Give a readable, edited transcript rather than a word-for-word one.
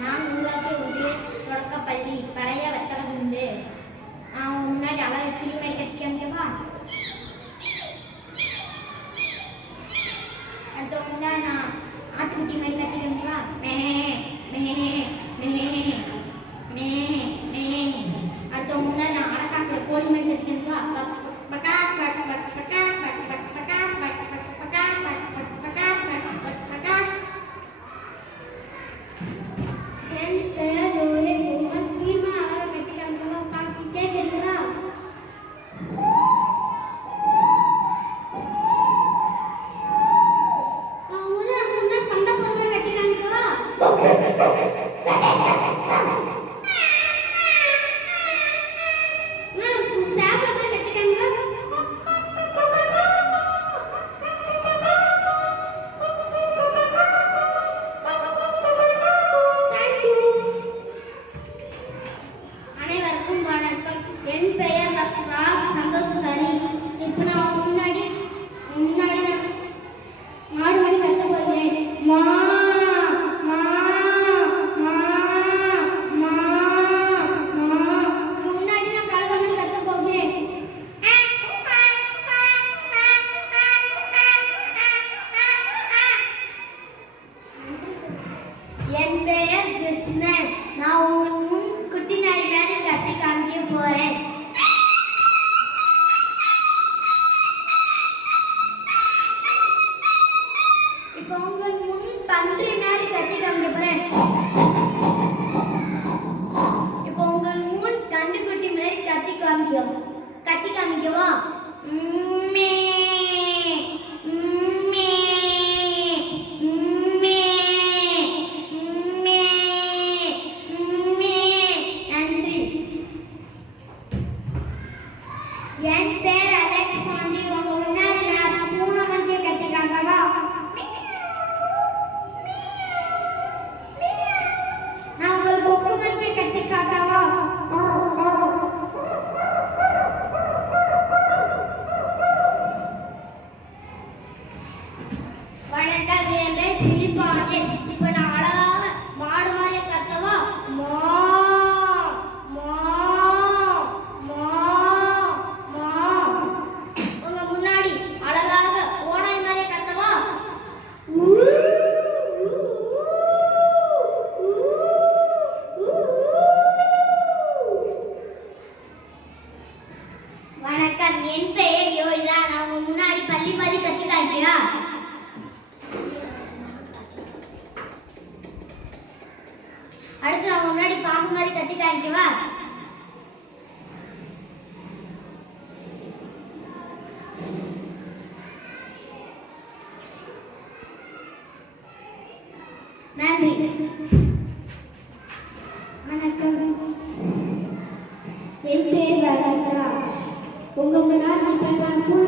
நான் ஊராட்சி ஒன்றிய தொடக்கப்பள்ளி பழைய வத்தலகுண்டு. அவங்க முன்னாடி அழகாக கிளிமேல் கட்டிக்காமிக்கவா? அடுத்த முன்னாடி நான் ஆட்டுக்குட்டி மாதிரி கட்டிக்காமிக்கவா? மே மே மே மே மே. அடுத்த முன்னாடி நான் அடக்காக்கிற கோழி மாதிரி கட்டிக்காமிக்கவா? பக்கா பக் பக் பக்கா பக் பக் பக்கா பக் பக் பக்கா பக் பக் பக்கா பக் பக் பக்கா. ஃப்ரெண்ட்ஸ் ஒரே பொம்மை தீர்மா அழகாக கட்டிக்காமிக்கவா? பார்த்து கேட்குறீங்களா? சண்டை பொம்மை கட்டிக்காமிக்கவா? என் பெயர் சந்தோஷ்வரி. இப்போ நான் முன்னாடி நான் மாடு மணி கட்ட போகிறேன். மா மா மா மா மா. முன்னாடி நான் கழுத மணி கட்ட போகிறேன். என் பெயர் கிருஷ்ணன். நான் உங்கள் முன் குட்டி நாய் மாதிரி கத்தி காமிக்க போறேன். இப்போ உங்கள் முன் பன்றி மாதிரி கத்தி காமிக்க போறேன். இப்போ உங்கள் முன் கண்டுக்குட்டி மாதிரி கத்தி காமிக்கவா? மே மே மே மே மே. நன்றி. என் பேர் அலெக்ஸ் பாண்டி. உங்க முன்னாடி நான் பூனை மஞ்சை கட்டி காமிக்கவா? நான் உங்களுக்கு கொக்கு மணிக்கு கட்டி காட்டவா? வணக்கம், என் பேர் திலீபாண்டி. இப்போ நான் அழகாக மாடு மாதிரி கத்தவா? மா மா மா மா. உங்க முன்னாடி அழகாக ஓனாய் மாதிரி கத்தவா? வணக்கம், என் பெயர் யோகிதா. நான் உங்க முன்னாடி பள்ளி மாதிரி கத்தி காமிக்கியா? அடுத்து நான் முன்னாடி பாம்பு மாதிரி கத்தி காமிக்கவா? நன்றி. வணக்கம், என் பேர் வரதா. உங்க முன்னாடி நான் பூனை